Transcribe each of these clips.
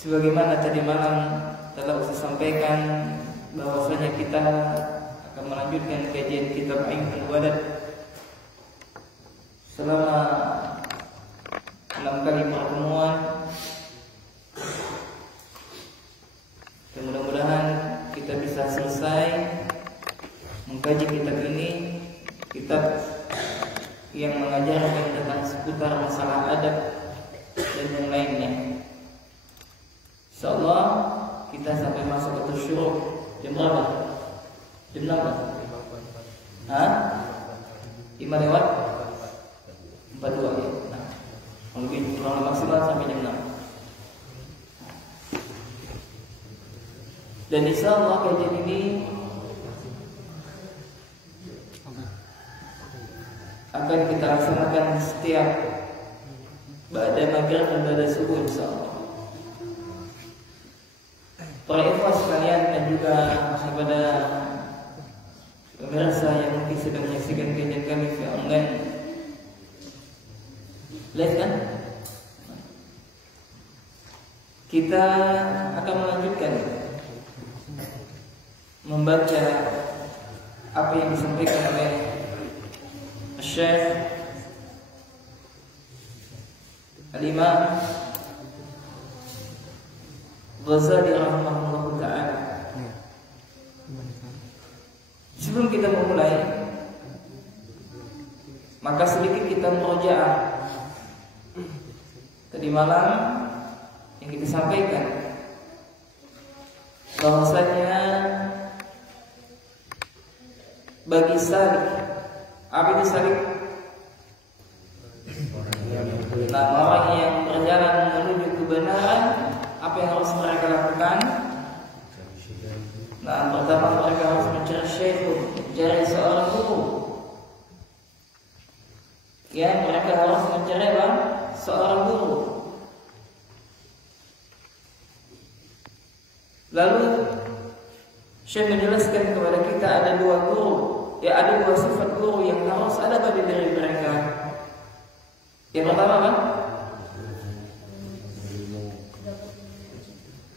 Sebagaimana tadi malam telah saya sampaikan bahwasanya kita akan melanjutkan kajian kitab Ainul Wadad selama 6 kali pertemuan. Dan mudah-mudahan kita bisa selesai mengkaji kitab ini, kitab yang mengajarkan tentang seputar masalah adab dan yang lainnya. Insyaallah kita sampai masuk ke syuruk jam berapa? Jam 6? Hah? 5 lewat? 42 ya. Nah, lebih kurang maksimal sampai jam 6. Dan insyaallah kajian ini akan kita laksanakan setiap ba'da maghrib dan ba'da subuh insyaallah. Para ikhwah sekalian dan juga kepada pemirsa yang mungkin sedang menyaksikan kajian kami via online, lihat kan? Kita akan melanjutkan membaca apa yang disampaikan oleh Syekh Al-Imam Ghazali rahimahullah ta'ala. Sebelum kita memulai, maka sedikit kita murojaah tadi malam yang kita sampaikan bahwasanya bagi salik, apa itu salik? Nah, orang yang berjalan menuju kebenaran, apa yang harus mereka lakukan? Nah, pertama mereka harus mencari syekh, mencari seorang guru. Ya, mereka harus mencari apa? Seorang guru. Lalu Syekh menjelaskan kepada kita ada dua guru, ya ada dua sifat guru yang harus ada pada diri mereka. Yang pertama apa?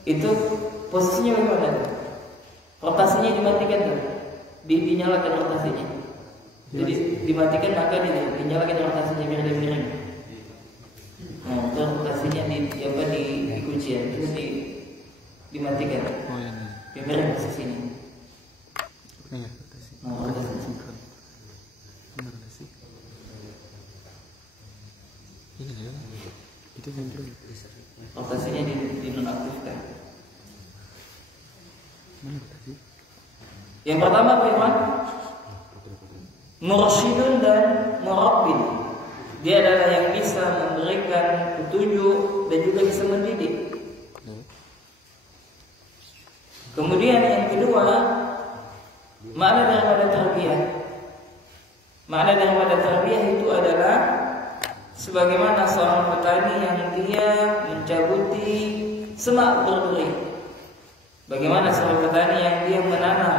Itu posisinya bagaimana? Rotasinya dimatikan tuh, dinyalakan rotasinya. Jadi dimatikan maka dinyalakan rotasinya biar dia miring. Nah, rotasinya dikunci ya, terus dimatikan. Biar miring posisinya. Nah, rotasi. Itu sentrum. Rotasinya dinonaktifkan. Yang pertama apa ya? Mursyidun dan murabbin. Dia adalah yang bisa memberikan petunjuk dan juga bisa mendidik. Kemudian yang kedua, makna daripada tarbiyah. Makna daripada tarbiyah itu adalah sebagaimana seorang petani yang dia mencabuti semak berduri. Bagaimana seorang petani yang dia menanam.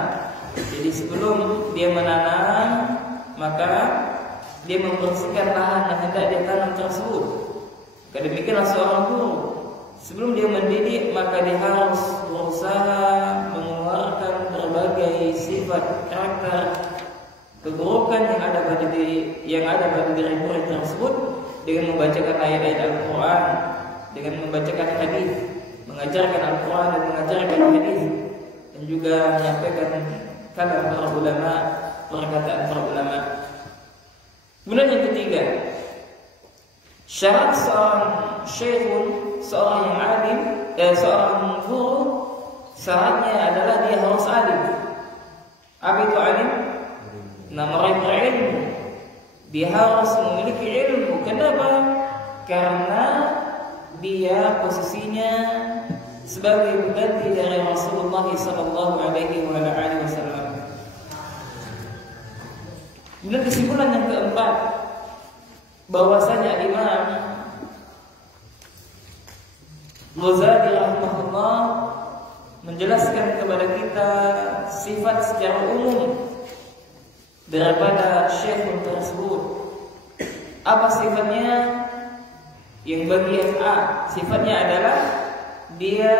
Jadi sebelum dia menanam, maka dia membersihkan lahan yang hendak dia tanam tersebut. Demikianlah seorang guru. Sebelum dia mendidik, maka dia harus berusaha mengeluarkan berbagai sifat karakter keburukan yang ada pada diri murid tersebut dengan membacakan ayat-ayat Al-Quran, dengan membacakan hadis, mengajarkan Al-Quran dan mengajarkan hadis, dan juga menyampaikan kalam para ulama, perkataan para ulama. Kemudian yang ketiga, syarat seorang syekhun, seorang yang alim, seorang guru, syaratnya adalah dia harus alim. Apa itu alim? Meraih ilmu. Dia harus memiliki ilmu. Kenapa? Karena dia posisinya sebagai pengganti dari Rasulullah sallallahu alaihi wasallam. Kemudian kesimpulan yang keempat, bahwasanya Imam Ghazali rahimahullah menjelaskan kepada kita sifat secara umum daripada syekh tersebut. Apa sifatnya? Yang bagian A, sifatnya adalah dia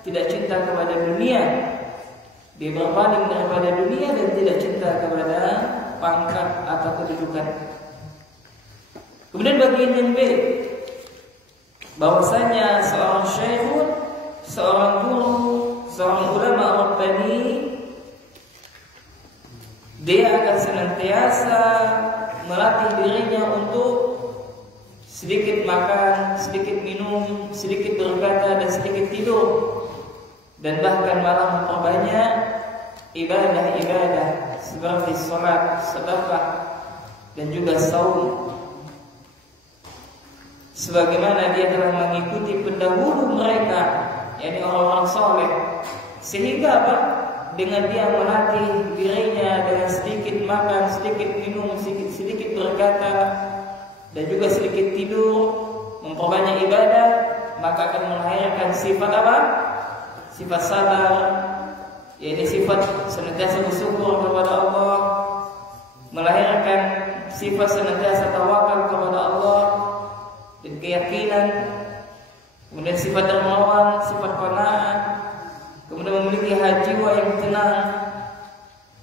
tidak cinta kepada dunia, dia berpaling daripada dunia dan tidak cinta kepada pangkat atau kedudukan. Kemudian bagian yang B, bahwasanya seorang syekhun, seorang guru, seorang ulama rabbani, dia akan senantiasa melatih dirinya untuk sedikit makan, sedikit minum, sedikit berkata dan sedikit tidur, dan bahkan malah memperbanyak ibadah-ibadah seperti salat, sedekah dan juga saum, sebagaimana dia telah mengikuti pendahulu mereka, yakni orang-orang saleh. Sehingga apa? Dengan dia melatih dirinya dengan sedikit makan, sedikit minum, sedikit berkata dan juga sedikit tidur, memperbanyak ibadah, maka akan melahirkan sifat apa? Sifat sabar, yaitu sifat senantiasa bersyukur kepada Allah, melahirkan sifat senantiasa tawakal kepada Allah dan keyakinan, kemudian sifat dermawan, sifat qanaah, kemudian memiliki jiwa yang tenang,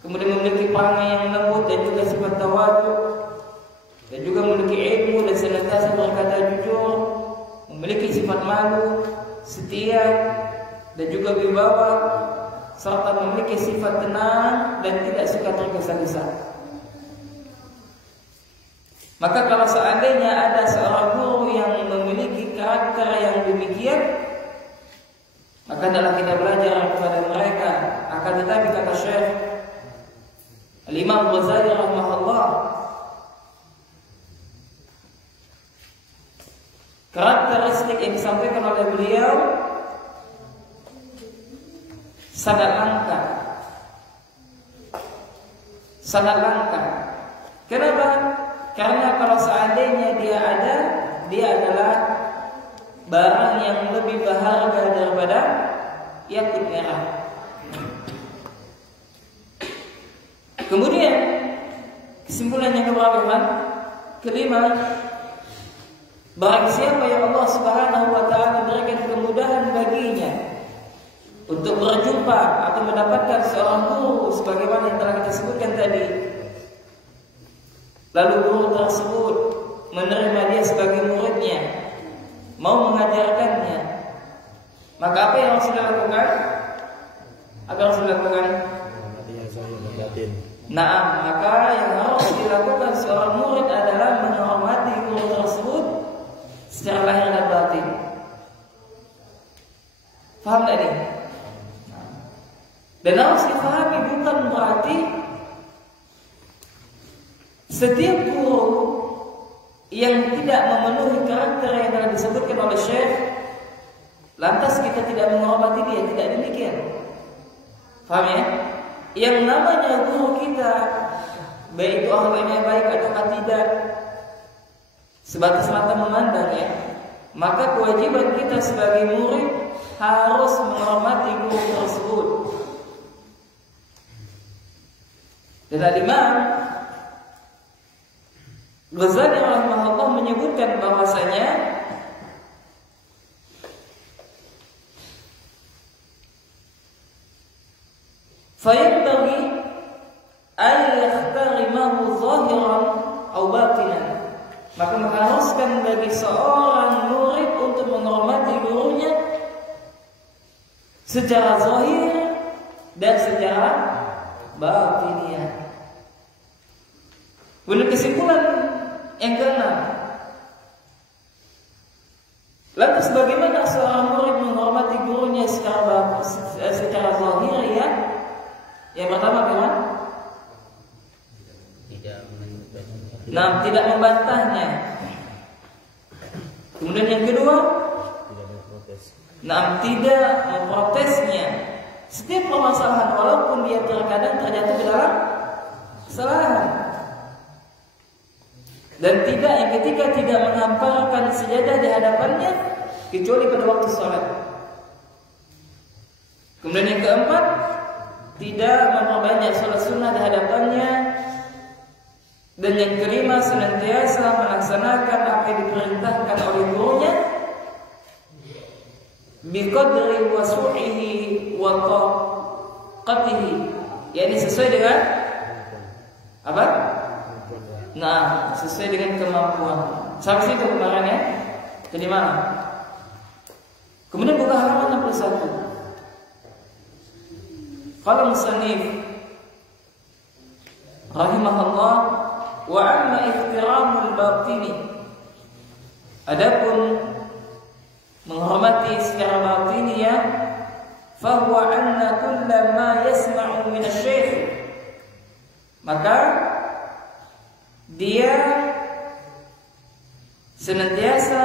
kemudian memiliki perangai yang lembut dan juga sifat tawadhu, dan juga memiliki ilmu dan senantiasa berkata jujur, memiliki sifat malu, setia dan juga wibawa, serta memiliki sifat tenang dan tidak suka tergesa-gesa. Maka kalau seandainya ada seorang guru yang memiliki karakter yang demikian, maka adalah kita belajar kepada mereka. Akan tetapi kata Syekh Al-Imam Ghazali rahimahullah, karakteristik yang disampaikan oleh beliau sangat langka. Sangat langka. Kenapa? Karena kalau seandainya dia adalah barang yang lebih berharga daripada yakut merah. Kemudian kesimpulan yang keberapa? Kelima, barang siapa yang Allah Subhanahu wa taala berikan kemudahan baginya untuk berjumpa atau mendapatkan seorang guru sebagaimana yang telah kita sebutkan tadi, lalu guru tersebut menerima dia sebagai muridnya, mau mengajarkannya, maka apa yang harus dilakukan? Apa yang harus dilakukan? Nah, maka yang harus dilakukan seorang murid adalah menghormati guru tersebut secara lahir dan batin. Faham tak ini? Dan harus difahami bukan berarti setiap guru yang tidak memenuhi karakter yang telah disebutkan oleh Syekh, lantas kita tidak menghormati dia. Tidak demikian. Faham ya? Yang namanya guru kita, baik itu akhlaknya baik atau tidak, sebatas mata memandang ya, maka kewajiban kita sebagai murid harus menghormati guru tersebut. Dan Al-Imam Ghazali rahimahullah menyebutkan bahwasanya fayanbaghi an yahtarimahu zahiran aw batinan, maka mengharuskan bagi seorang murid untuk menghormati gurunya secara zahir dan secara batiniah. Kemudian kesimpulan yang keenam, lantas bagaimana seorang murid menghormati gurunya secara zahir ya? Yang pertama bagaimana? Tidak membantahnya. Kemudian yang kedua, tidak memprotesnya. Setiap permasalahan walaupun dia terkadang terjatuh ke dalam kesalahan. Dan tidak yang ketiga, tidak menghamparkan sejadah di hadapannya kecuali pada waktu sholat. Kemudian yang keempat, tidak memperbanyak sholat sunnah di hadapannya. Dan yang kelima, senantiasa melaksanakan apa yang diperintahkan oleh gurunya. biqadri wasu'ihi wa taqatihi, yakni sesuai dengan apa? Nah, sesuai dengan kemampuan. Sampai situ kemarin ya. Jadi mana? Kemudian buka halaman 61. Qala musannif rahimahullah wa amma ihtiramul batini, adapun menghormati secara batiniya, fahuwa anna kulla ma yasma'u min asy-syaikh, maka dia senantiasa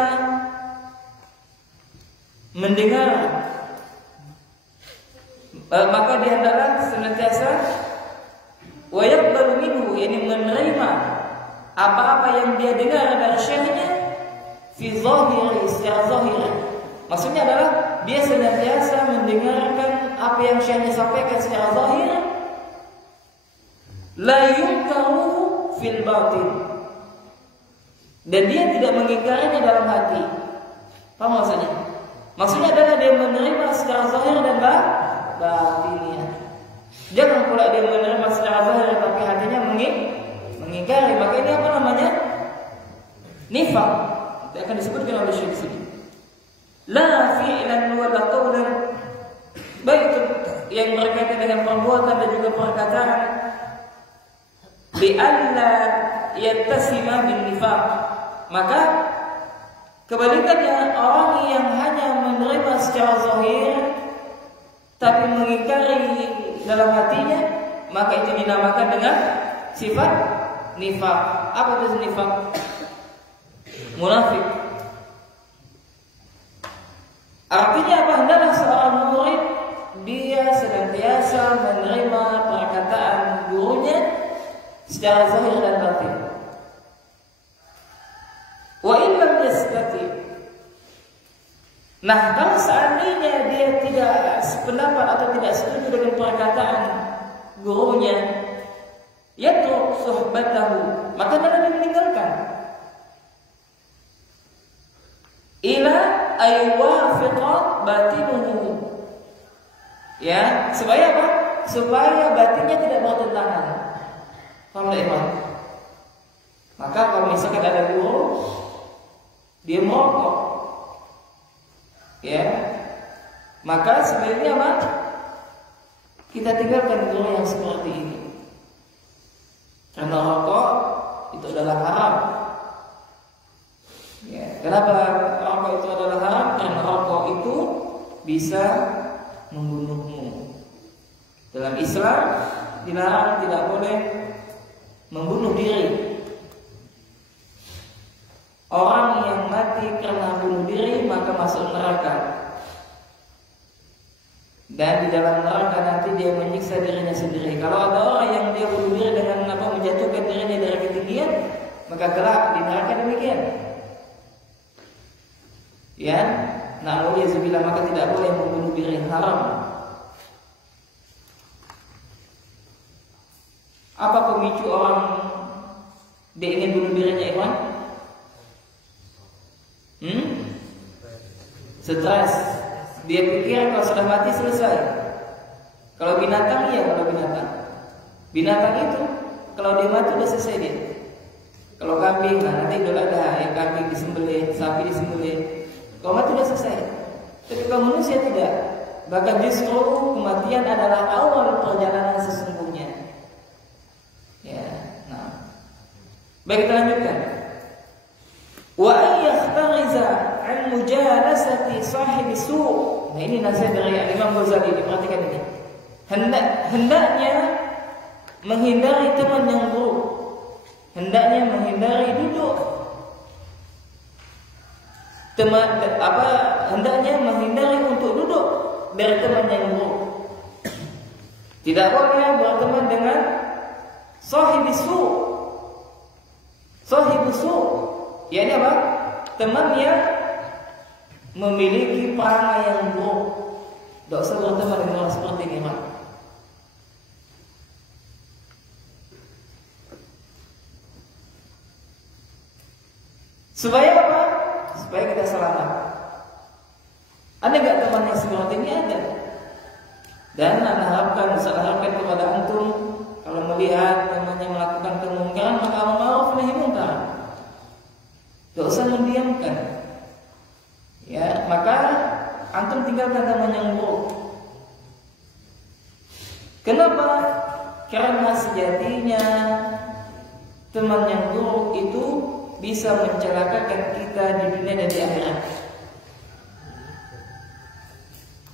mendengar, maka dia hendaklah senantiasa wa yaqbalu minhu, yakni menerima apa-apa yang dia dengar dari syekhnya fi zahiri, secara zahir. Maksudnya adalah dia senantiasa mendengarkan apa yang syekhnya sampaikan secara zahir, la yunkaru fil batin, dan dia tidak mengingkarinya dalam hati. Paham maksudnya? Maksudnya adalah dia menerima secara zahir dan batinnya. Jangan pula dia menerima secara zahir tapi hatinya mengingkari. Maka ini apa namanya? Nifaq. Itu akan disebutkan oleh Syekh sini. La fi'lan wa la qawlan, baik yang berkaitan dengan perbuatan dan juga perkataan, bi alla yattasima bin nifaq. Maka kebalikannya, orang yang hanya menerima secara zahir tapi mengingkari dalam hatinya, maka itu dinamakan dengan sifat nifaq. Apa itu nifaq? Munafik. Artinya apa? Hendaklah seorang murid dia senantiasa menerima perkataan gurunya secara zahir dan batin. Wa illam yastati. Nah, kalau seandainya dia tidak sependapat atau tidak setuju dengan perkataan gurunya, yatruk suhbatahu, maka dia meninggalkan. Ila aywafiqa batinuhu. Ya, supaya apa? Supaya batinnya tidak bertentangan. Paham tak, Iman? Maka kalau misalkan ada guru dia merokok, ya, maka sebenarnya apa? Kita tinggalkan guru yang seperti ini. Karena rokok itu adalah haram. Ya, kenapa rokok itu adalah haram? Karena rokok itu bisa membunuhmu. Dalam Islam dilarang, tidak boleh membunuh diri. Orang yang mati karena bunuh diri maka masuk neraka. Dan di dalam neraka nanti dia menyiksa dirinya sendiri. Kalau ada orang yang dia bunuh diri dengan menjatuhkan dirinya dari ketinggian, maka kelak di neraka demikian. Ya, namun ya maka tidak boleh membunuh diri, haram. Apa pemicu orang dia ingin bunuh dirinya, Iman? Stres. Dia pikir kalau sudah mati selesai. Kalau binatang, iya, kalau binatang itu kalau dia mati sudah selesai dia. Kalau kambing, nah nanti Idul Adha, yang kambing disembelih, sapi disembelih. Kalau mati sudah selesai. Tapi kalau manusia tidak. Bahkan justru kematian adalah awal perjalanan sesungguhnya. Ya, nah. Baik, kita lanjutkan. Wa ayyahtariza an mujalasati sahibi su'. Nah, ini nasihat dari Imam Ghazali, diperhatikan ini. Hendaknya menghindari teman yang buruk. Hendaknya menghindari duduk. Hendaknya menghindari untuk duduk dari teman yang buruk. Tidak boleh berteman dengan sahibi su'. Sahibi su', yakni apa? Teman yang memiliki perangai yang buruk. Tidak usah berteman dengan orang seperti ini, Pak. Supaya apa? Supaya kita selamat. Ada nggak teman yang seperti ini? Ada. Dan saya harapkan kepada antum, kalau melihat temannya melakukan kemungkaran, maka amar ma'ruf nahi munkar. Gak usah mendiamkan. Ya, maka antum tinggalkan teman yang buruk. Kenapa? Karena sejatinya teman yang buruk itu bisa mencelakakan kita di dunia dan di akhirat.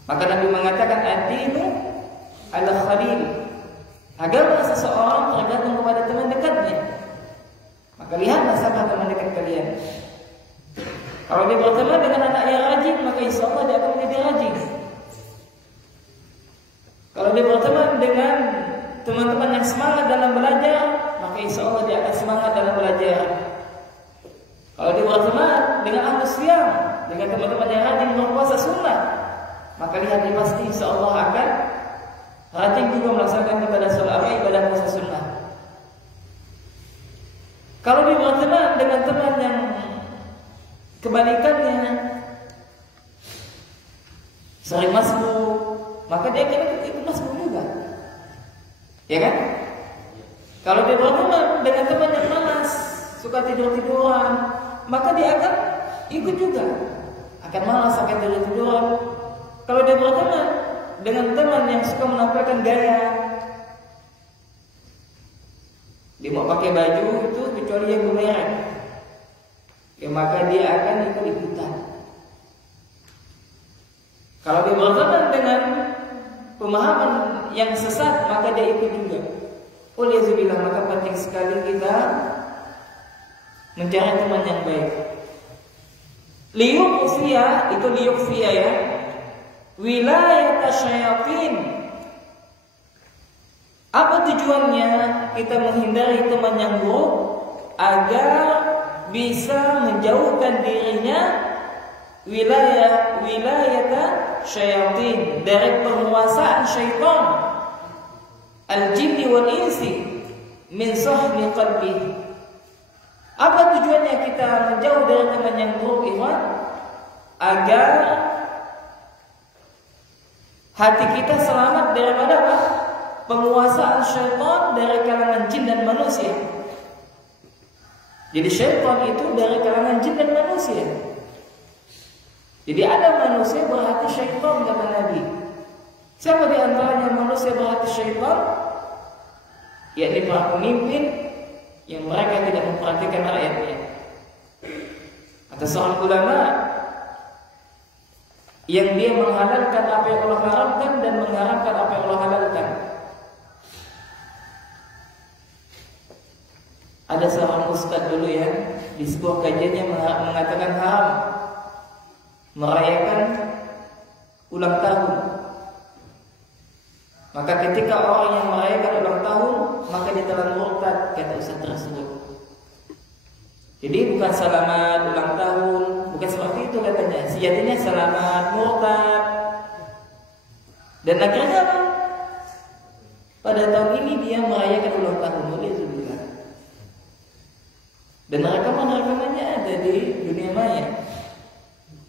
Maka Nabi mengatakan ad-dinu ala khalil. Agama seseorang tergantung kepada teman dekatnya. Maka lihatlah siapa teman dekat kalian. Kalau dia berteman dengan anak yang rajin, maka insya Allah dia akan menjadi rajin. Kalau dia berteman dengan teman-teman yang semangat dalam belajar, maka insya Allah dia akan semangat dalam belajar. Kalau dia berteman dengan ahlu siyam, dengan teman-teman yang rajin berpuasa sunnah, maka lihat dia pasti insya Allah akan rajin juga melaksanakan ibadah puasa sunnah. Kalau dia berteman dengan teman yang kebalikannya, sering masbuk, maka dia akan ikut masbuk juga. Ya kan? Kalau dia berteman dengan teman yang malas, suka tidur-tiduran, maka dia akan ikut juga. Akan malas, akan tidur-tiduran. Kalau dia berteman dengan teman yang suka menampilkan gaya, dia mau pakai baju itu kecuali yang bermerek, ya maka dia akan ikut-ikutan. Kalau dia berteman dengan pemahaman yang sesat, maka dia ikut juga. Oleh zubillah, maka penting sekali kita mencari teman yang baik. Liyukfiya, itu liyukfiya ya, wilayah syayatin. Apa tujuannya? Kita menghindari teman yang buruk agar bisa menjauhkan dirinya wilayah syayatin, dari penguasaan syaitan al-jinni wal insi min sahmi qalbi. Apa tujuannya kita menjauh dari teman yang buruk, ikhwan? Agar hati kita selamat daripada apa? Penguasaan syaitan dari kalangan jin dan manusia. Jadi syaitan itu dari kalangan jin dan manusia. Jadi ada manusia berhati syaitan, kata Nabi. Siapa di antaranya manusia berhati syaitan? Yakni para pemimpin yang mereka tidak memperhatikan rakyatnya. Atau seorang ulama yang dia menghalalkan apa yang Allah haramkan dan mengharamkan apa yang Allah halalkan. Ada seorang ustaz dulu ya, di sebuah kajiannya mengatakan haram merayakan ulang tahun. Maka ketika orang yang merayakan ulang tahun, maka dia telah murtad, kata ustaz tersebut. Jadi bukan selamat ulang tahun, bukan seperti itu katanya. Sejatinya selamat murtad. Dan akhirnya pada tahun ini dia merayakan ulang tahun. Boleh juga. Dan rekaman-rekamannya ada di dunia maya.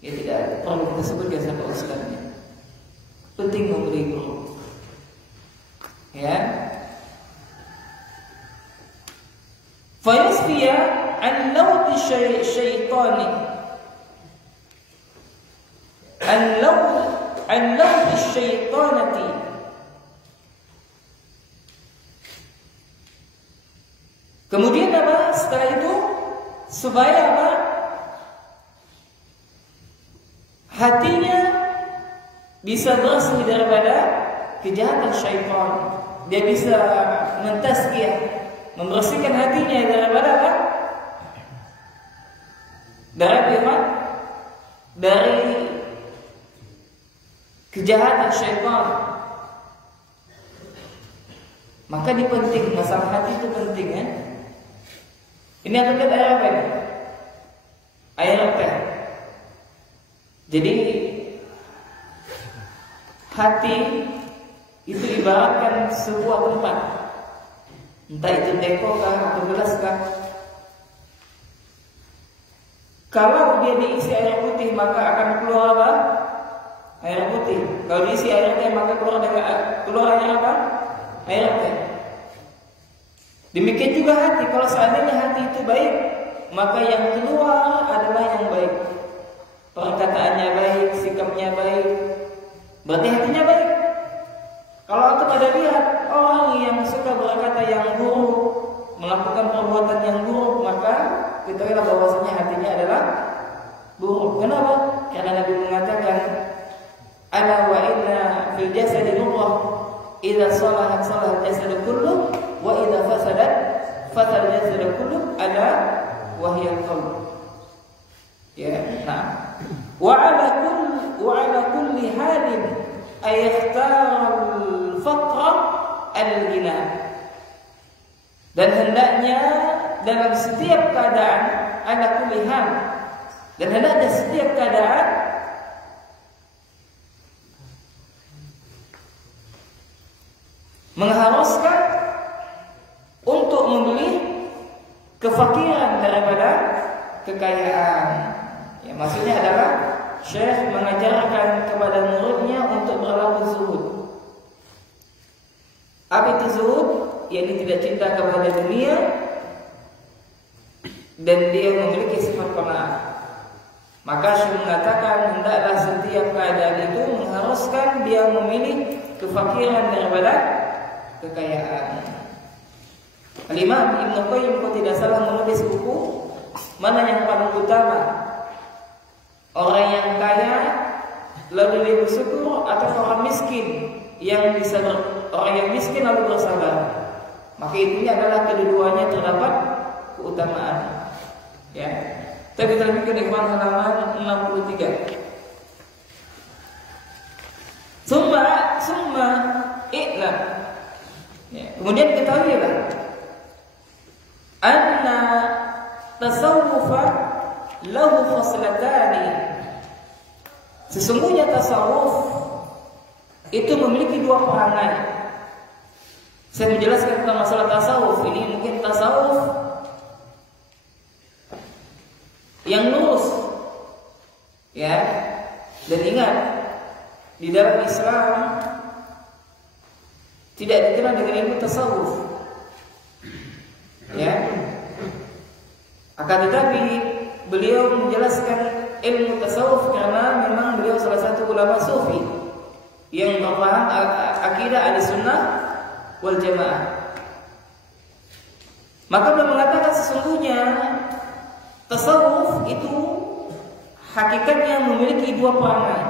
Ya tidak ada, perlu kita sebutkan siapa ustaznya. Penting memberi guru. Ya. Fayasfiya an lawti syaitani. An lawti syaitanati. Kemudian apa? Setelah itu supaya apa? Hatinya bisa bersih daripada kejahatan syaitan. Dia bisa mentazkiyah, membersihkan hatinya daripada apa? Dari kejahatan syaitan. Maka ini penting, masalah hati itu penting ya. Ini akan lihat air apa ini? Air apa? Jadi hati itu ibaratkan sebuah tempat, entah itu teko kah atau gelas kah. Kalau dia diisi air putih, maka akan keluar apa? air putih. Kalau diisi air teh maka keluar air apa? Air teh. Demikian juga hati. Kalau seandainya hati itu baik, maka yang keluar adalah yang baik. Perkataannya baik, sikapnya baik, berarti hatinya baik. Kalau itu pada lihat orang yang suka berkata yang buruk, melakukan perbuatan yang buruk, maka ketahuilah bahwasanya hatinya adalah buruk. Kenapa? Karena Nabi mengatakan, "Ala wa inna fil jasadi mudghah, idza salahat salaha al-jasadu kulluh, wa idza fasadat fasada al-jasadu kulluh, ala wa hiya al-qalb." Ya, nah. Wa ala kulli halin ay yakhtar al-faqr al-ghina. Dan hendaknya dalam setiap keadaan ala kulli hal, dan hendaknya setiap keadaan mengharuskan untuk memilih kefakiran daripada kekayaan. Ya, maksudnya adalah Syekh mengajarkan kepada muridnya untuk berlaku zuhud. Apa itu zuhud? Yakni tidak cinta kepada dunia dan dia memiliki sifat qanaah. Maka Syekh mengatakan hendaklah setiap keadaan itu mengharuskan dia memilih kefakiran daripada kekayaan. Al-Imam Ibnu Qayyim kalau tidak salah menulis buku mana yang paling utama, orang yang kaya lalu dia bersyukur atau orang miskin yang bisa orang yang miskin lalu bersabar. Maka intinya adalah kedua-duanya terdapat keutamaan. Ya. Tapi kita lanjutkan di halaman 63. Summa i'lam. Ya. Kemudian ketahuilah anna tasawwufa lahu khaslatani. Sesungguhnya tasawuf itu memiliki dua perangai. Saya menjelaskan tentang masalah tasawuf ini, mungkin tasawuf yang lurus, ya. Dan ingat, di dalam Islam tidak dikenal dengan ilmu tasawuf, ya. Akan tetapi beliau menjelaskan ilmu tasawuf karena memang beliau salah satu ulama sufi yang berpaham akidah Ahlussunnah wal Jamaah. Maka beliau mengatakan sesungguhnya tasawuf itu hakikatnya memiliki dua perangai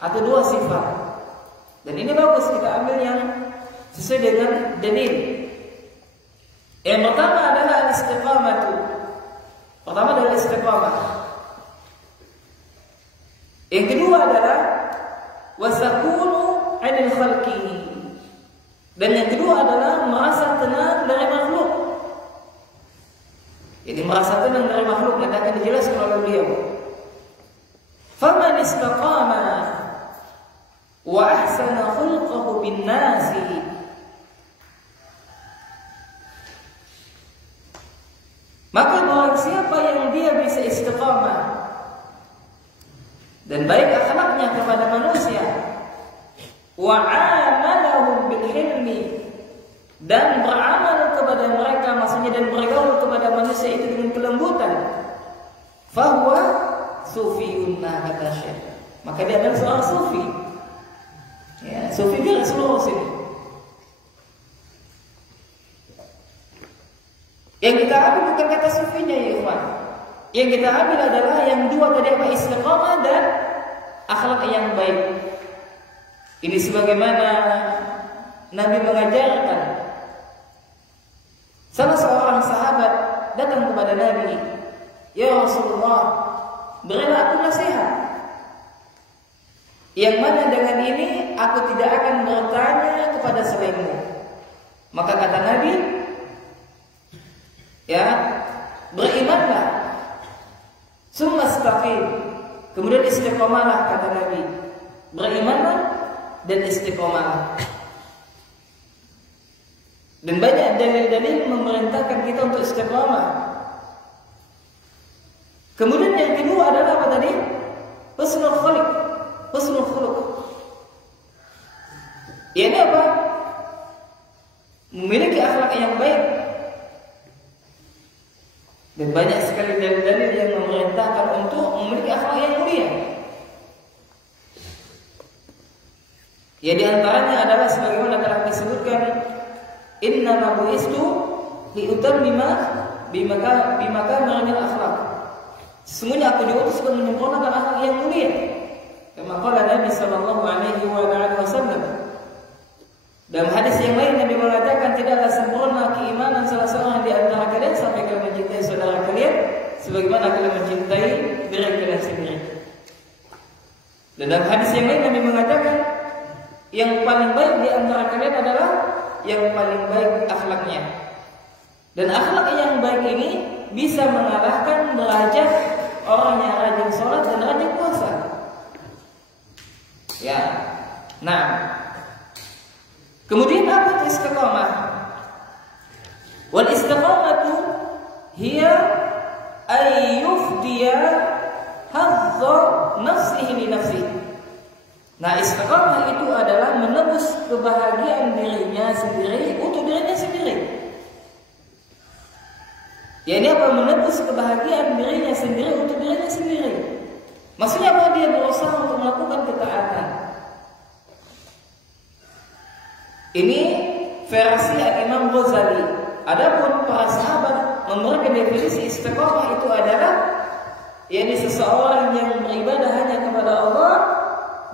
atau dua sifat. Dan ini bagus kita ambil yang sesuai dengan dalil. Yang pertama adalah al-istiqamah. Pertama adalah istiqamah. Yang kedua adalah wasakunu 'anil khalqi. Dan yang kedua adalah merasa tenang dari makhluk. Jadi merasa tenang dari makhluk nanti akan dijelaskan oleh beliau. Faman istaqama wa ahsana khulqahu bin nasi, maka barang siapa yang dia bisa istiqamah dan baik akhlaknya kepada manusia, wa amalahum bil hilmi, dan beramal kepada mereka, maksudnya dan bergaul kepada manusia itu dengan kelembutan, fahuwa sufiyun, kata Syekh, maka dia adalah seorang sufi. Ya, sufi garis lurus ini. Yang kita ambil bukan kata sufinya ya ikhwan. Yang kita ambil adalah yang dua tadi apa, istiqamah dan akhlak yang baik. Ini sebagaimana Nabi mengajarkan. Salah seorang sahabat datang kepada Nabi, "Ya Rasulullah, berilah aku nasihat. Yang mana dengan ini aku tidak akan bertanya kepada selainmu." Maka kata Nabi, ya, berimanlah, summa istaqim, kemudian istiqomahlah, kata Nabi. Berimanlah dan istiqomah. Dan banyak dalil-dalil memerintahkan kita untuk istiqomah. Kemudian yang kedua adalah apa tadi? Husnul khuluq. husnul khuluq. Ini apa? Memiliki akhlak yang baik. Dan banyak sekali dalil-dalil yang memerintahkan untuk memiliki akhlak yang mulia. Ya di antaranya adalah sebagaimana telah disebutkan, innama bu'istu liutammima bimakarimil akhlak. Sesungguhnya aku diutus untuk menyempurnakan akhlak yang mulia. Kama qala Nabi sallallahu alaihi wasallam. Dalam hadis yang lain Nabi mengatakan, tidaklah sempurna keimanan salah seorang di antara kalian sampai kalian mencintai saudara kalian sebagaimana kalian mencintai diri kalian sendiri. Dan dalam hadis yang lain Nabi mengatakan, yang paling baik di antara kalian adalah yang paling baik akhlaknya. Dan akhlak yang baik ini bisa mengalahkan derajat orang yang rajin sholat dan rajin puasa. Ya. Nah, kemudian apa itu istiqamah? Wal istiqamatu hiya ay yufdiya hadza nafsihi li nafsihi. Nah, istiqamah itu adalah menebus kebahagiaan dirinya sendiri untuk dirinya sendiri. Ya, ini apa? Menebus kebahagiaan dirinya sendiri untuk dirinya sendiri. Maksudnya apa? Dia berusaha untuk melakukan ketaatan. Ini versi Imam Ghazali. Adapun para sahabat memberikan definisi istiqamah itu adalah yakni seseorang yang beribadah hanya kepada Allah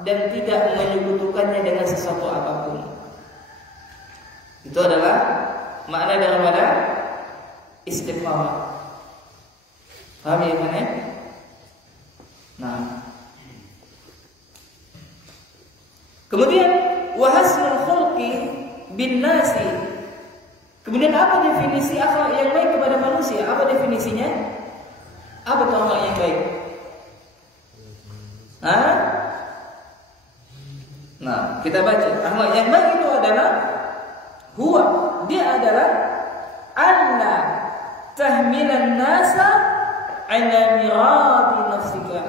dan tidak menyekutukannya dengan sesuatu apapun. Itu adalah makna daripada istiqamah. Paham ya kan? Nah. Kemudian wahasnul khulqi bin nasi. Kemudian apa definisi akhlak yang baik kepada manusia? Apa definisinya? Apa itu akhlak yang baik? Hah? Nah, kita baca. Akhlak yang baik itu adalah huwa, dia adalah anna tahmilan nasa ala miradi nafsika.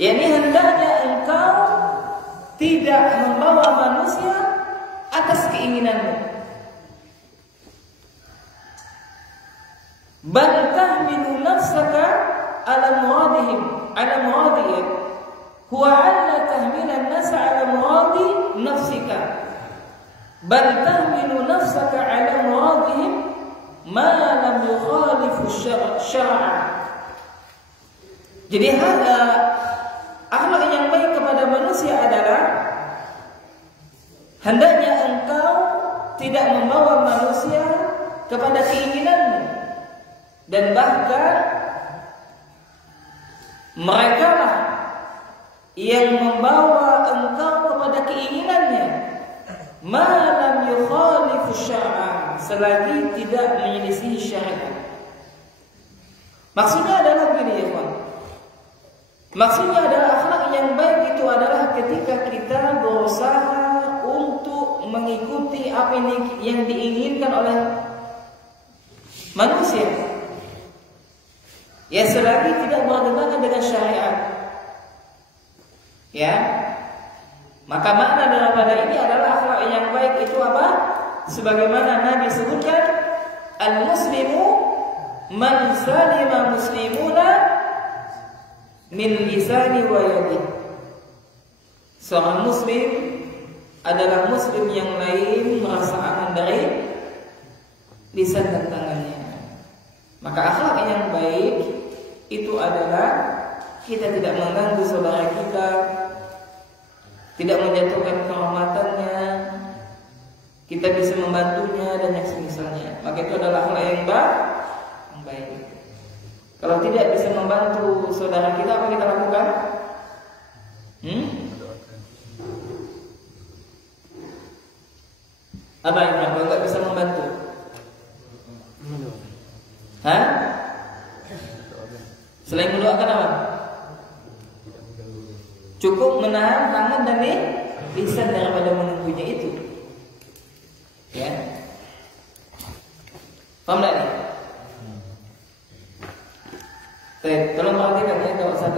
Yani hendaknya engkau tidak membawa manusia atas keinginanmu. Bal tahmilu nafsaka ala muradihim, ala muradihim. Huwa anna tahmilan nasa ala muradi nafsika. Bal tahmilu nafsaka ala muradihim ma lam yukhalifu syar'a. Jadi akhlak yang baik kepada manusia adalah hendaknya engkau tidak membawa manusia kepada keinginanmu, dan bahkan mereka lah yang membawa engkau kepada keinginannya, ma lam yukhalifu syar'a, selagi tidak menyelisih syariat. Maksudnya adalah begini ya kawan. Maksudnya adalah akhlak yang baik itu adalah ketika kita berusaha untuk mengikuti apa yang diinginkan oleh manusia, ya selagi tidak bertentangan dengan syariat. Ya, maka makna daripada ini adalah akhlak yang baik itu apa? Sebagaimana Nabi sebutkan, al-muslimu man salima muslimuna min lisani wa yadi. Seorang muslim adalah muslim yang lain merasa aman dari lisan dan tangannya. Maka akhlak yang baik itu adalah kita tidak mengganggu saudara kita, tidak menjatuhkan kehormatannya, kita bisa membantunya dan yang semisalnya. Maka itu adalah akhlak yang baik. Kalau tidak bisa membantu saudara kita, apa kita lakukan? Apa yang kalau nggak bisa membantu? Hah? Selain mendoakan apa? Cukup menahan tangan dan lisan daripada menunggunya itu. Ya. Paham tak ni? Tolong perhatikan ya, kalau saya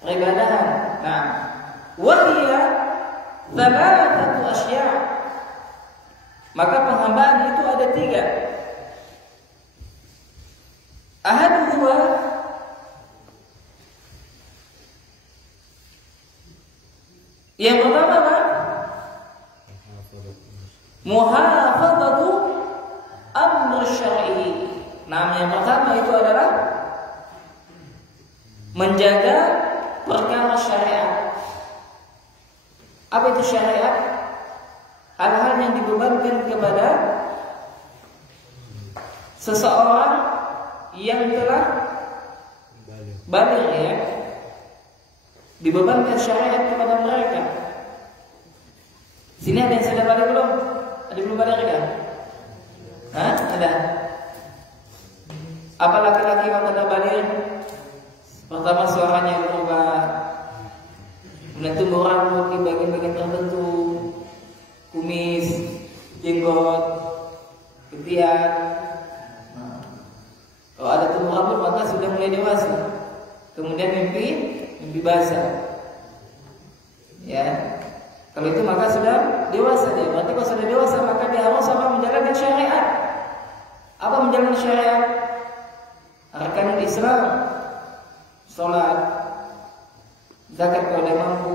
peribadahan. Nah, wa hiya thalathatu asya'. Maka penghambaan itu ada 3. Ahaduha yang pertama apa? Muhafadzatu amr syar'i. Nah, yang pertama itu adalah menjaga perkara syariat. Apa itu syariat? Hal-hal yang dibebankan kepada seseorang yang telah balik, ya, dibebankan syariat kepada mereka. Sini ada yang sudah balik belum? Ada belum balik kan? Hah? Ada. Apa laki-laki yang kata balik? Pertama suaranya berubah, kemudian tumbuh rambut di bagian-bagian tertentu, kumis, jenggot, ketiak. Nah, kalau ada tumbuh rambut maka sudah mulai dewasa. Kemudian mimpi basah. Ya, kalau itu maka sudah dewasa dia. Berarti kalau sudah dewasa maka dia harus menjalankan syariat. Apa menjalankan syariat? Arkanul Islam, sholat, zakat kalau dia mampu,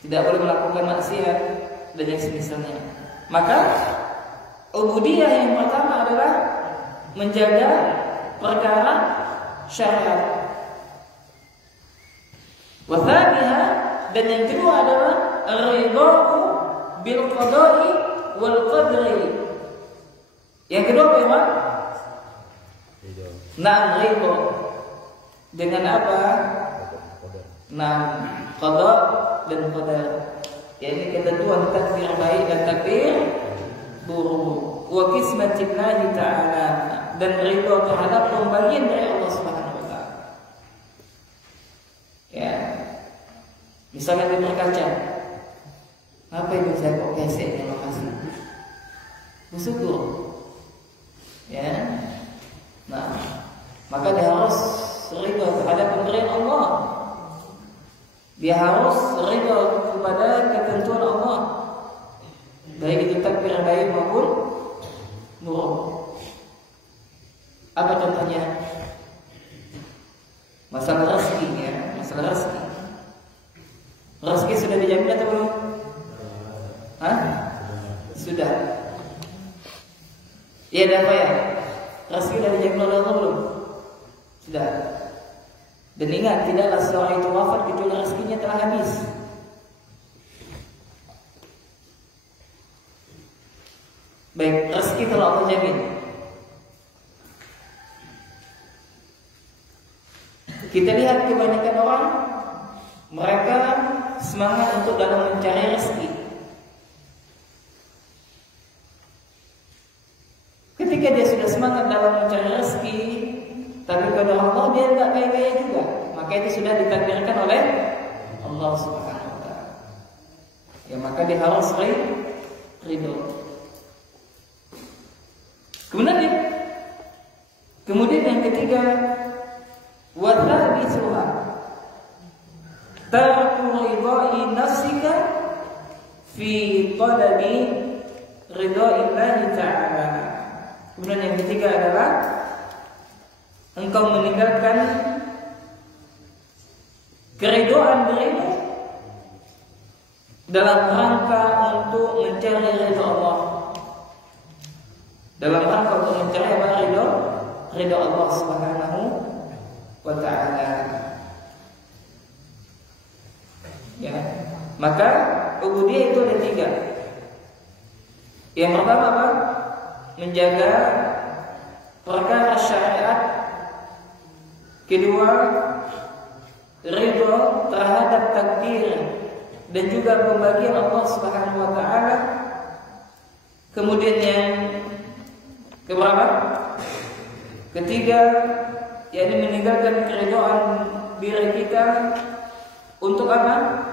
tidak boleh melakukan maksiat dan yang semisalnya. Maka ubudiyah yang pertama adalah menjaga perkara syariat. Wathaniha, dan yang kedua adalah ridha'u bil qada'i wal qadri. Yang kedua apa ya? Nah, ridho dengan apa? Nah, qada dan qadar. Yakni ketentuan takdir baik dan takdir buruk. Wa qismatillahi ta'ala, dan ridho terhadap pembagian dari Allah Subhanahu wa taala. Ya. Misalnya dia berkaca, apa itu saya kok gesek ya lokasi? Bersyukur. Ya. Nah, maka dia harus ridho terhadap pemberian Allah. Dia harus ridho kepada ketentuan Allah, baik itu takdir baik maupun buruk. Apa contohnya? Masalah rezeki, ya, masalah rezeki. Rezeki sudah dijamin atau belum? Hah? Sudah. Ya, ada apa ya? Rezeki sudah dijamin oleh Allah belum? Sudah. Dan ingat, tidaklah seorang itu wafat kecuali rezekinya telah habis. Baik, rezeki telah Allah jamin. Kita lihat kebanyakan orang, mereka semangat untuk dalam mencari rezeki. Ketika dia sudah semangat dalam mencari rezeki, tapi pada Allah dia tidak kaya-kaya juga, maka itu sudah ditakdirkan oleh Allah Subhanahu wa taala. Ya, maka dia harus ridho. Kemudian yang ketiga, wa thabithuha tarku ridha'i nafsika fi talabi ridha'illahi ta'ala. Kemudian yang ketiga adalah engkau meninggalkan keridhaan dirimu dalam rangka untuk mencari ridha Allah. Dalam rangka untuk mencari apa? Ridha Allah Subhanahu wa ta'ala. Ya, maka ubudiyah itu ada 3. Yang pertama apa? Menjaga perkara syariat. Kedua, ridho terhadap takdir dan juga pembagian Allah Subhanahu wa taala. Kemudian yang keberapa? Ketiga, yakni meninggalkan keridhaan diri kita untuk apa?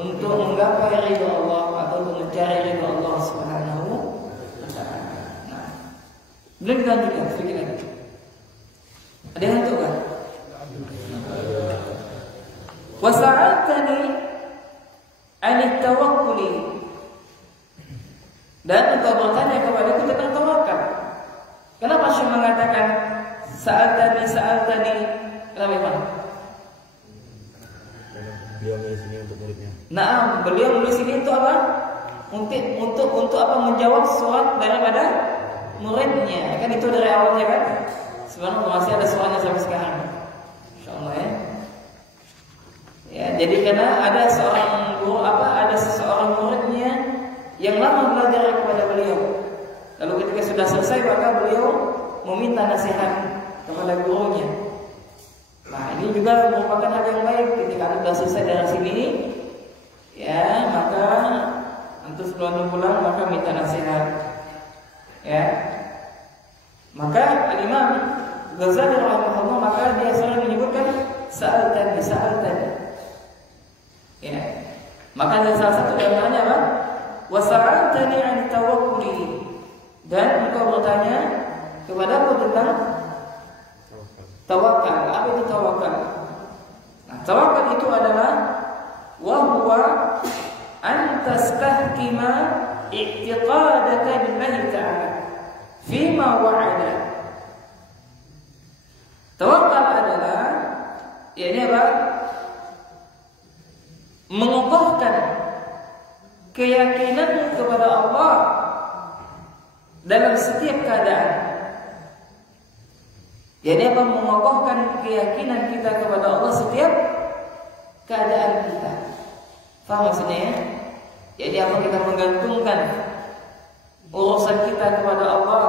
Untuk menggapai ridha Allah atau untuk mencari ridha Allah Subhanahu wa taala. Nah, belum dilanjutkan sedikit lagi. Ada yang ngantuk kan? Wa sa'altani 'anit tawakkuli, dan engkau bertanya kepadaku tentang tawakal. Kenapa Syekh mengatakan sa'altani? Kenapa Pak? Beliau menulis ini untuk muridnya. Nah, beliau menulis ini untuk apa? Untuk apa? Menjawab surat daripada muridnya. Kan itu dari awalnya kan? Sebenarnya masih ada suratnya sampai sekarang. Insyaallah ya. Ya, jadi karena ada seorang guru ada seseorang muridnya yang lama belajar kepada beliau. Lalu ketika sudah selesai maka beliau meminta nasihat kepada gurunya. Nah, ini juga merupakan hal yang baik ketika Anda sudah selesai dari sini, ya, maka untuk sebelum pulang maka minta nasihat. Ya. Maka Imam Ghazali rahimahullah maka dia sering menyebutkan sa'altani. Ya. Maka ada salah satu di antaranya apa? Wa sa'altani 'an tawakkuli, dan engkau bertanya kepadaku tentang tawakal. Apa itu tawakal? Nah, tawakal itu adalah wa huwa an tastahkima i'tiqadaka billahi ta'ala fima wa'ada. Tawakal adalah yakni apa? Mengokohkan keyakinan kepada Allah dalam setiap keadaan. Jadi apa? Mengokohkan keyakinan kita kepada Allah setiap keadaan kita. Faham maksudnya ya? Jadi apa? Kita menggantungkan urusan kita kepada Allah.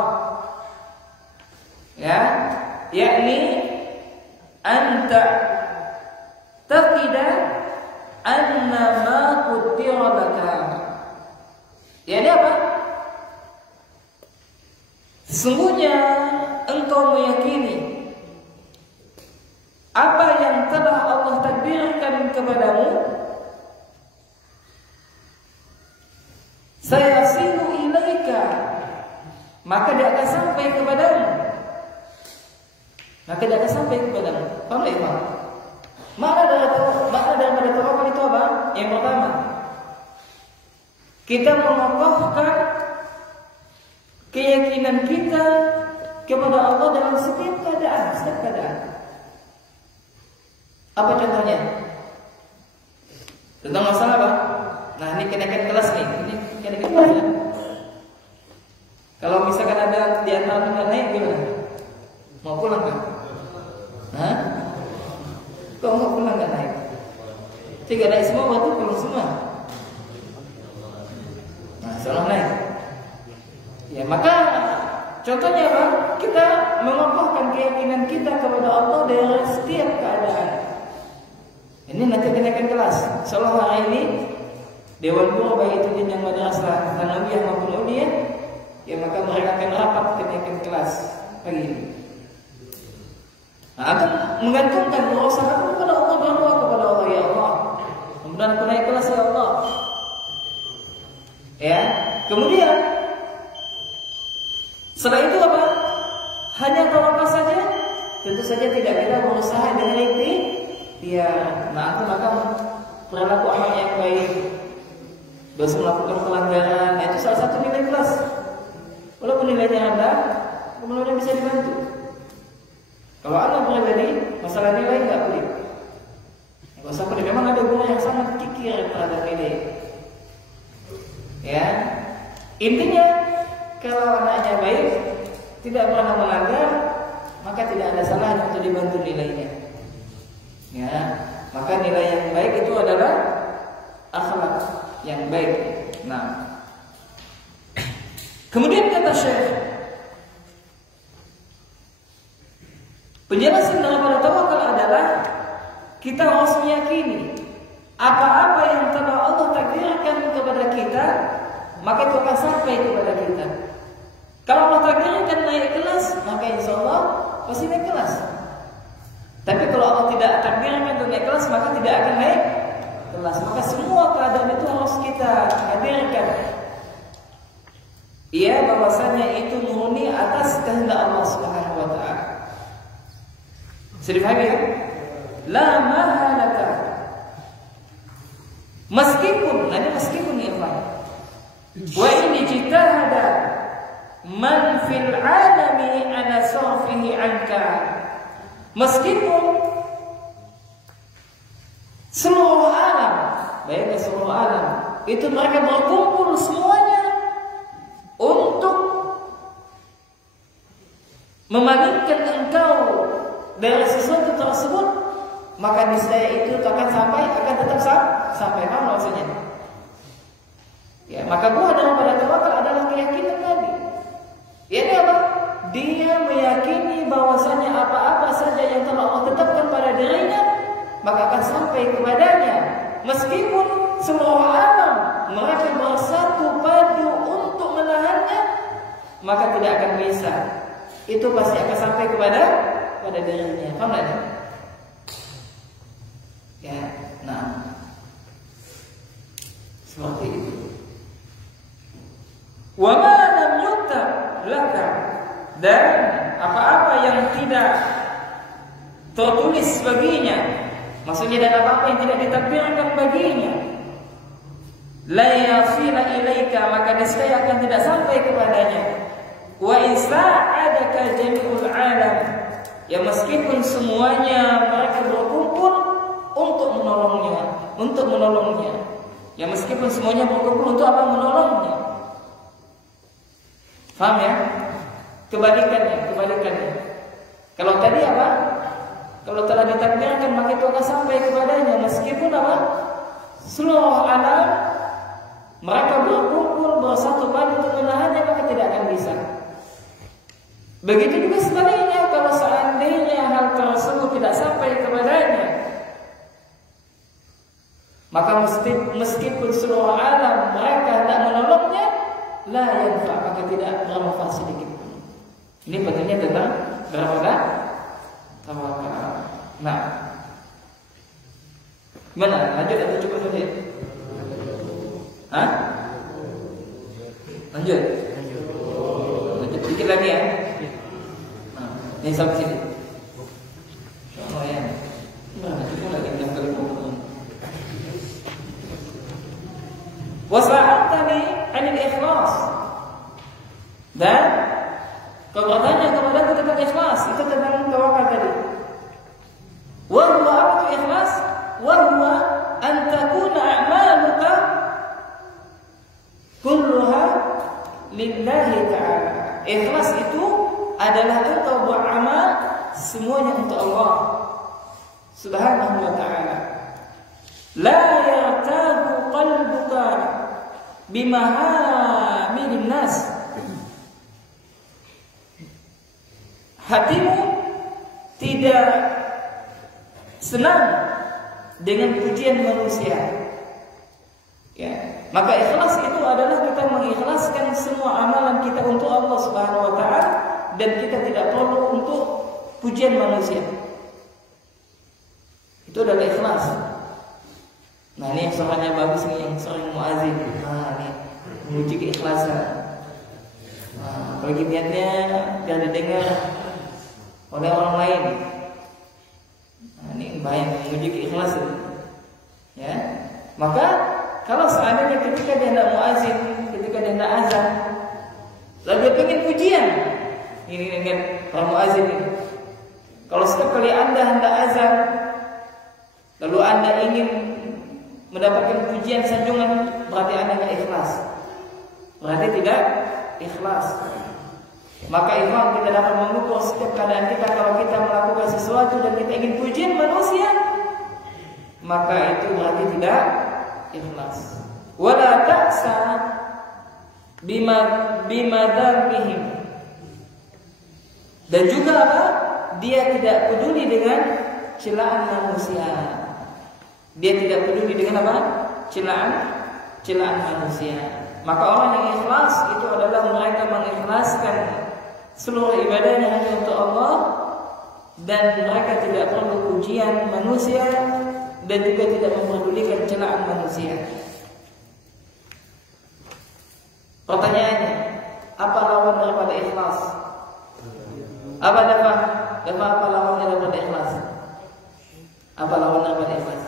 Ya, yakni anta taqida anna ma qaddara laka. Jadi apa? Sesungguhnya engkau meyakini apa yang telah Allah takdirkan kepadamu, sayasilu ilaika, maka dia akan sampai kepadamu. Paham ya, Pak? Makna daripada tawakal itu apa? Yang pertama, kita mengokohkan keyakinan kita kepada Allah dalam setiap keadaan. Apa contohnya? Tentang masalah apa? Nah, ini kenaikan kelas nih. Ini kenaikan kelas ya. Kalau misalkan ada di antara nggak naik gimana? Mau pulang kan? Hah? Kok mau pulang nggak naik? Tiga naik semua, waktu pulang semua. Nah, salah naik. Ya, maka contohnya apa? Kita mengokohkan keyakinan kita kepada Allah dari setiap keadaan. Ini nanti kenaikan kelas. Insyaallah hari ini Dewan Guru baik itu di yang madrasah Tanawiyah maupun Udiyah, ya maka mereka akan rapat kenaikan kelas pagi ini. Nah, akan menggantungkan urusan aku kepada Allah, berdoa kepada Allah, ya Allah, kemudian aku naik kelas ya Allah. Ya, kemudian setelah itu apa? Hanya tawakal saja? Tentu saja tidak, kita berusaha dengan ikhtiar. Nah, aku maka perilaku amal yang baik, dosa melakukan pelanggaran, itu salah satu nilai kelas. Walaupun nilainya rendah, kemudian bisa dibantu. Kalau anak pribadi, masalah nilai nggak boleh. Nggak usah boleh. Memang ada guru yang sangat kikir terhadap nilai. Ya, intinya kalau anaknya baik, tidak pernah melanggar, maka tidak ada salahnya untuk dibantu nilainya. Ya, maka nilai yang baik itu adalah akhlak yang baik. Nah, kemudian kata Syekh, penjelasan daripada tawakal adalah kita harus meyakini apa-apa yang telah Allah takdirkan kepada kita, maka itu akan sampai kepada kita. Kalau Allah takdirkan naik kelas, maka insya Allah pasti naik kelas. Tapi kalau Allah tidak takdirkan untuk naik kelas, maka tidak akan naik kelas. Maka semua keadaan itu harus kita hadirkan. Ia bahwasanya itu murni atas kehendak Allah Subhanahu wa taala. Sudah paham ya? La mahalata Meskipun ikhwan, wa in ijtahada man fil alami ala sarfihi anka, meskipun seluruh alam, bayangkan seluruh alam itu mereka berkumpul semuanya untuk memalingkan engkau dari sesuatu tersebut, maka niscaya itu akan tetap sampai. Apa maksudnya? Ya, maka buah daripada tawakal adalah keyakinan tadi. Ini apa? Dia meyakini bahwasanya apa-apa saja yang telah Allah tetapkan pada dirinya, maka akan sampai kepadanya. Meskipun seluruh alam mereka bersatu padu untuk menahannya, maka tidak akan bisa. Itu pasti akan sampai kepada dirinya. Paham tak? Ya, nah, seperti itu. Wa ma lam yutab laka, dan apa-apa yang tidak tertulis baginya, maksudnya dan apa-apa yang tidak ditakdirkan baginya, la yasila ilaika, maka niscaya akan tidak sampai kepadanya. Wa isa'adaka jami'ul alam, ya meskipun semuanya mereka berkumpul untuk menolongnya, ya meskipun semuanya berkumpul untuk apa? Menolongnya. Faham ya? Kebalikannya. Kalau tadi apa? Kalau telah ditakdirkan maka itu akan sampai kepadanya, meskipun apa? Seluruh alam mereka berkumpul bersatu padu untuk menahannya, maka tidak akan bisa. Begitu juga sebaliknya, kalau seandainya hal tersebut tidak sampai kepadanya, maka meskipun seluruh alam mereka tidak menolongnya, la yanfa, maka tidak bermanfaat sedikit pun. Ini pentingnya tentang daripada tawakal. Nah, gimana? Lanjut atau cukup saja? Hah? Lanjut dikit lagi ya. Nah, ini sampai sini. Oh ya. Nah, itu lagi yang kelima. Wasa'atani 'anil ikhlas, dan kau bertanya kepadaku tentang ikhlas, itu tentang tawakal tadi. Wa huwa apa ikhlas? Wa huwa an takuna a'maluka kulluha lillahi ta'ala. Ikhlas itu adalah engkau beramal semuanya untuk Allah Subhanahu wa ta'ala. La yartabu qalbuka bimahamilin nas, hatimu tidak senang dengan pujian manusia. Ya, maka ikhlas itu adalah kita mengikhlaskan semua amalan kita untuk Allah Subhanahu wa taala, dan kita tidak perlu untuk pujian manusia. Itu adalah ikhlas. Nah, ini yang suaranya bagus nih, yang sering muazin. Nah, ini memuji keikhlasan. Nah, apalagi niatnya biar didengar oleh orang lain. Nah, ini bahaya, memuji keikhlasan. Ya, maka kalau seandainya ketika dia hendak muazin, ketika dia hendak azan, lalu dia pengen pujian, ini dengan orang muazin ini. Kalau setiap kali anda hendak azan, lalu anda ingin mendapatkan pujian sanjungan, berarti anda tidak ikhlas. Berarti tidak ikhlas. Maka ikhwan, kita dapat mengukur setiap keadaan kita. Kalau kita melakukan sesuatu dan kita ingin pujian manusia, maka itu berarti tidak ikhlas. Wala ta'sa bimadamihim, dan juga apa? Dia tidak peduli dengan celaan manusia. Dia tidak peduli dengan apa? Celaan manusia. Maka orang yang ikhlas itu adalah mereka mengikhlaskan seluruh ibadahnya hanya untuk Allah, dan mereka tidak perlu pujian manusia, dan juga tidak mempedulikan celaan manusia. Pertanyaannya, apa lawan daripada ikhlas? Apa apa lawannya daripada ikhlas? Apa lawan daripada ikhlas?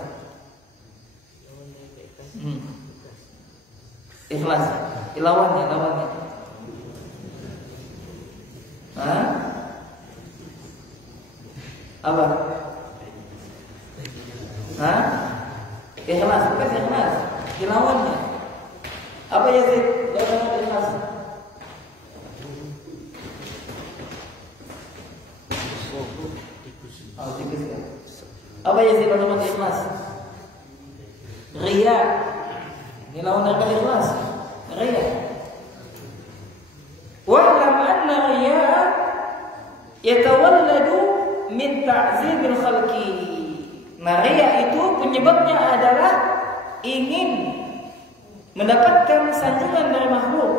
Ikhlas. Lawannya. Hah? Apa? Hah? Ikhlas, bukan ikhlas. Lawannya. Apa ya sih? Lawannya ikhlas. Apa ya sih lawan ikhlas? Riya. Ini lawan dari ikhlas. Riya. Wa'lam anna riya yatawalladu min ta'zimil khalqi. Nah, riya itu penyebabnya adalah ingin mendapatkan sanjungan dari makhluk,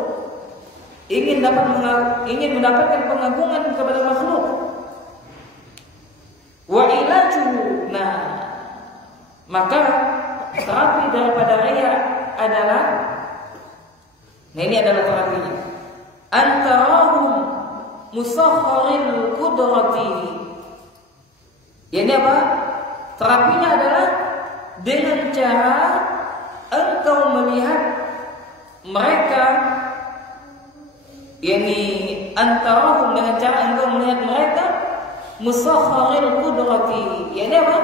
ingin mendapatkan pengagungan kepada makhluk. Wa ilajuhu, nah maka terapi daripada riya adalah, nah ini adalah terapinya, antarahum musakharil qudrati. Ini apa? Terapinya adalah dengan cara engkau melihat mereka, yakni antarahum, dengan cara engkau melihat mereka musakharil qudrati. Yakni apa?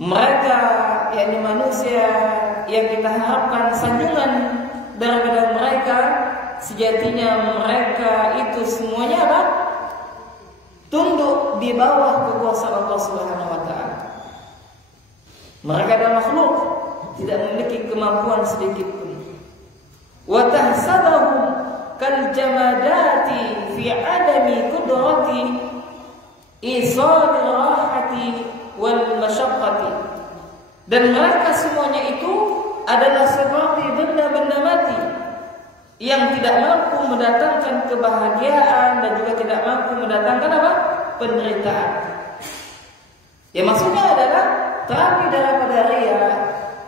Mereka, yakni manusia yang kita harapkan sanjungan daripada mereka, sejatinya mereka itu semuanya apa? Tunduk di bawah kekuasaan Allah Subhanahu wa taala. Mereka adalah makhluk, tidak memiliki kemampuan sedikit pun. Wa tahsabahum kal jamadati fi adami qudrati isal rahati wal masyaqqati. Dan mereka semuanya itu adalah seperti benda-benda mati yang tidak mampu mendatangkan kebahagiaan dan juga tidak mampu mendatangkan apa? Penderitaan. Ya, maksudnya adalah terapi daripada riya.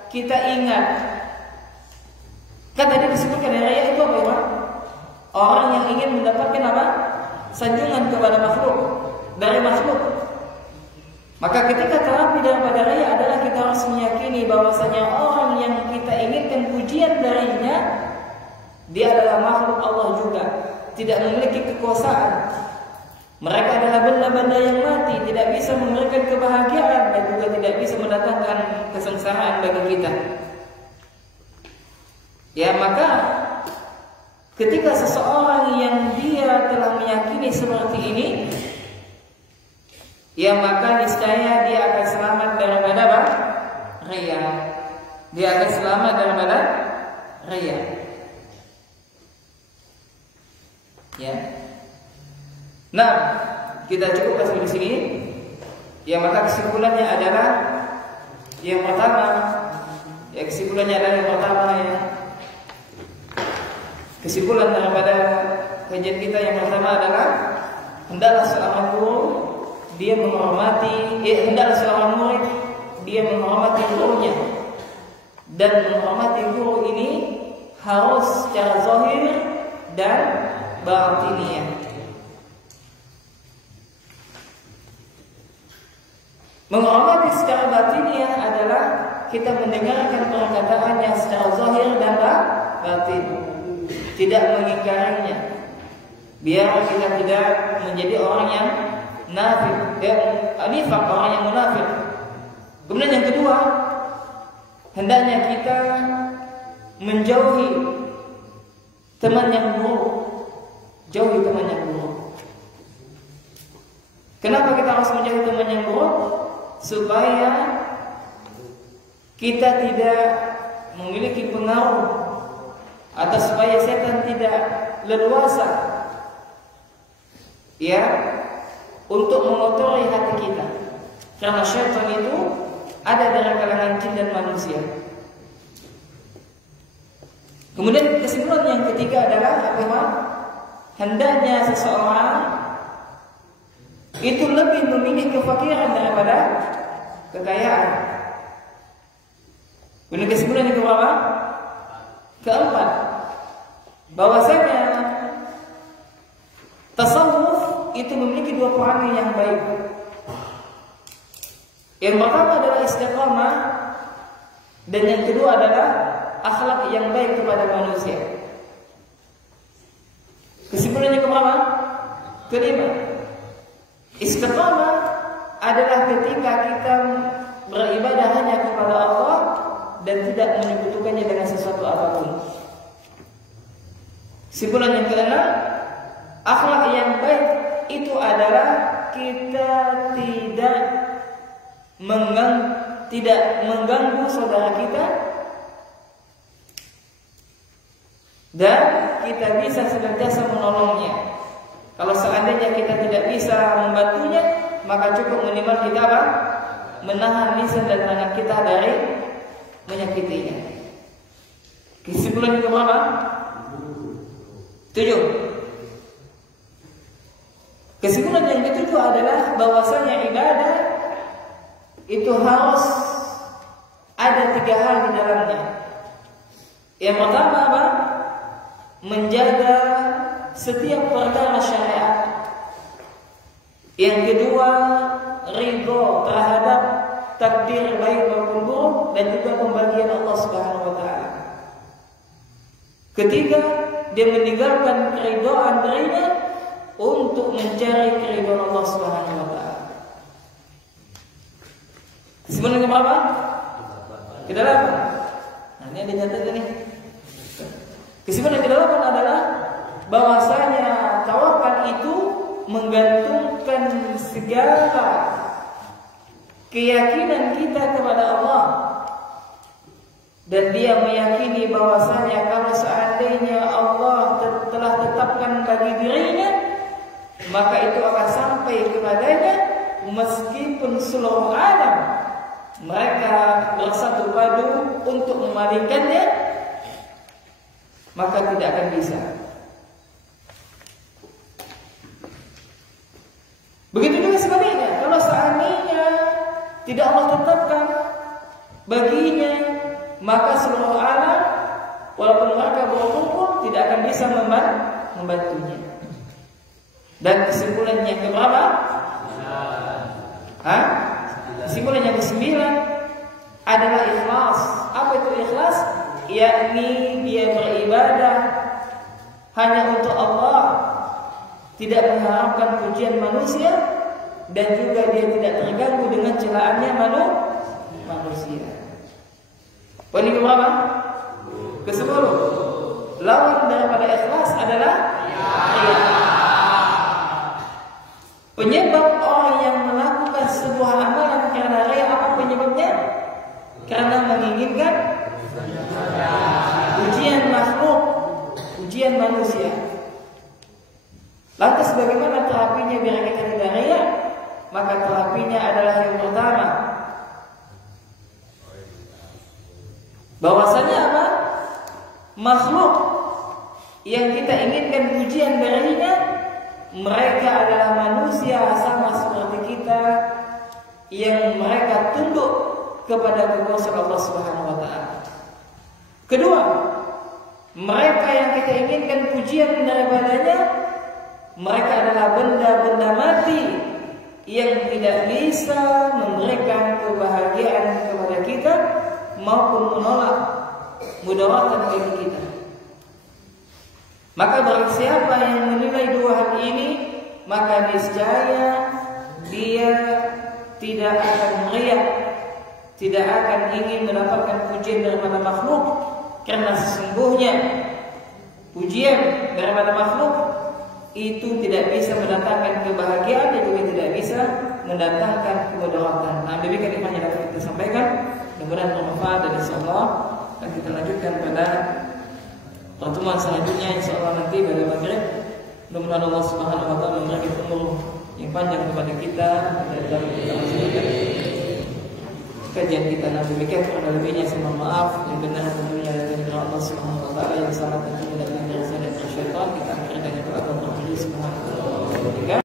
Kita ingat, kan tadi disebutkan riya itu apa ya? Orang yang ingin mendapatkan apa? Sanjungan kepada makhluk, dari makhluk. Maka ketika terapi daripada riya adalah kita harus meyakini bahwasanya orang yang kita inginkan pujian darinya, dia adalah makhluk Allah juga, tidak memiliki kekuasaan. Mereka adalah benda-benda yang mati, tidak bisa memberikan kebahagiaan dan juga tidak bisa mendatangkan kesengsaraan bagi kita. Ya, maka ketika seseorang yang dia telah meyakini seperti ini, ya maka niscaya dia akan selamat daripada apa? Riya. Dia akan selamat daripada riya. Ya. Nah, kita cukupkan sampai di sini. Ya, maka kesimpulannya adalah yang pertama, ya kesimpulannya adalah yang pertama ya. Kesimpulan daripada kajian kita yang pertama adalah hendaklah seorang guru dia menghormati, hendaklah seorang murid dia menghormati gurunya, dan menghormati guru ini harus secara zahir dan batiniyah. Menghormati secara batiniyah adalah kita mendengarkan perkataannya secara zahir dan batin, tidak mengingkarinya, biar kita tidak menjadi orang yang nafik, nifaq, orang yang munafik. Kemudian yang kedua, hendaknya kita menjauhi teman yang buruk. Jauhi teman yang buruk. Kenapa kita harus menjauhi teman yang buruk? Supaya kita tidak memiliki pengaruh, atau supaya setan tidak leluasa ya untuk mengotori hati kita. Karena syaitan itu ada dari kalangan jin dan manusia. Kemudian kesimpulan yang ketiga adalah apa? Hendaknya seseorang itu lebih memilih kefakiran daripada kekayaan. Kemudian kesimpulan yang keberapa? Keempat, bahwasanya tasawuf itu memiliki dua perangai yang baik. Yang pertama adalah istiqamah, dan yang kedua adalah akhlak yang baik kepada manusia. Kesimpulannya keberapa? Kelima, istiqamah adalah ketika kita beribadah hanya kepada Allah dan tidak menyekutukannya dengan sesuatu apapun. Kesimpulan yang keenam, akhlak yang baik itu adalah kita tidak mengganggu saudara kita dan kita bisa senantiasa menolongnya. Kalau seandainya kita tidak bisa membantunya, maka cukup minimal kita apa? Menahan lisan dan tangan kita dari menyakitinya. Kesimpulan yang keberapa? 7. Kesimpulan yang ketujuh adalah bahwasanya ibadah itu harus ada 3 hal di dalamnya. Yang pertama apa? Menjaga setiap perkara syariat. Yang kedua, ridho terhadap takdir baik maupun buruk dan juga pembagian Allah Subhanahu wa taala. Ketiga, dia meninggalkan keridhaan darinya untuk mencari keridhaan Allah Subhanahu wa taala. Kesimpulan yang berapa? Ke-8. Nah, ini ada catatnya nih. Kesimpulan yang ke-8 adalah bahwasanya tawakal itu menggantungkan segala keyakinan kita kepada Allah, dan dia meyakini bahwasanya kalau seandainya Allah telah tetapkan bagi dirinya, maka itu akan sampai kepadanya meskipun seluruh alam mereka bersatu padu untuk memalingkannya, maka tidak akan bisa. Begitu juga sebaliknya, kalau seandainya tidak Allah tetapkan baginya, maka seluruh alam walaupun mereka berkumpul tidak akan bisa membantunya. Dan kesimpulan yang keberapa? Kesimpulan yang ke-9 adalah ikhlas. Apa itu ikhlas? Yakni dia beribadah hanya untuk Allah, tidak mengharapkan pujian manusia, dan juga dia tidak terganggu dengan celaannya manusia. Poin yang berapa? Ke-10. Lawan daripada ikhlas adalah riya. Penyebab orang yang melakukan sebuah amalan karena riya, apa penyebabnya? Karena menginginkan pujian makhluk, pujian manusia. Lantas bagaimana terapinya biar kita tidak riya? Maka terapinya adalah yang pertama, bahwasanya apa? Makhluk yang kita inginkan pujian darinya, mereka adalah manusia sama seperti kita yang mereka tunduk kepada kekuasaan Allah Subhanahu wa taala. Kedua, mereka yang kita inginkan pujian daripadanya, mereka adalah benda-benda mati yang tidak bisa memberikan kebahagiaan kepada kita maupun menolak mudawaratan bagi kita. Maka barang siapa yang menilai dua hal ini, maka niscaya dia tidak akan riya, tidak akan ingin mendapatkan pujian daripada makhluk, karena sesungguhnya pujian daripada makhluk itu tidak bisa mendatangkan kebahagiaan dan juga tidak bisa mendatangkan kemudaratan. Nah, demikian iman yang dapat kita sampaikan. Mudah-mudahan bermanfaat, dan insyaallah akan kita lanjutkan pada pertemuan selanjutnya, insyaallah nanti pada maghrib. Mudah-mudahan Allah Subhanahu wa taala memberikan umur yang panjang kepada kita dalam kita melaksanakan kajian kita. Nah, demikian kurang lebihnya saya mohon maaf. Yang benar tentunya dari Allah Subhanahu wa taala, yang salah tentunya dari syaitan. Kita akhiri dengan doa Subhanahu wa taala.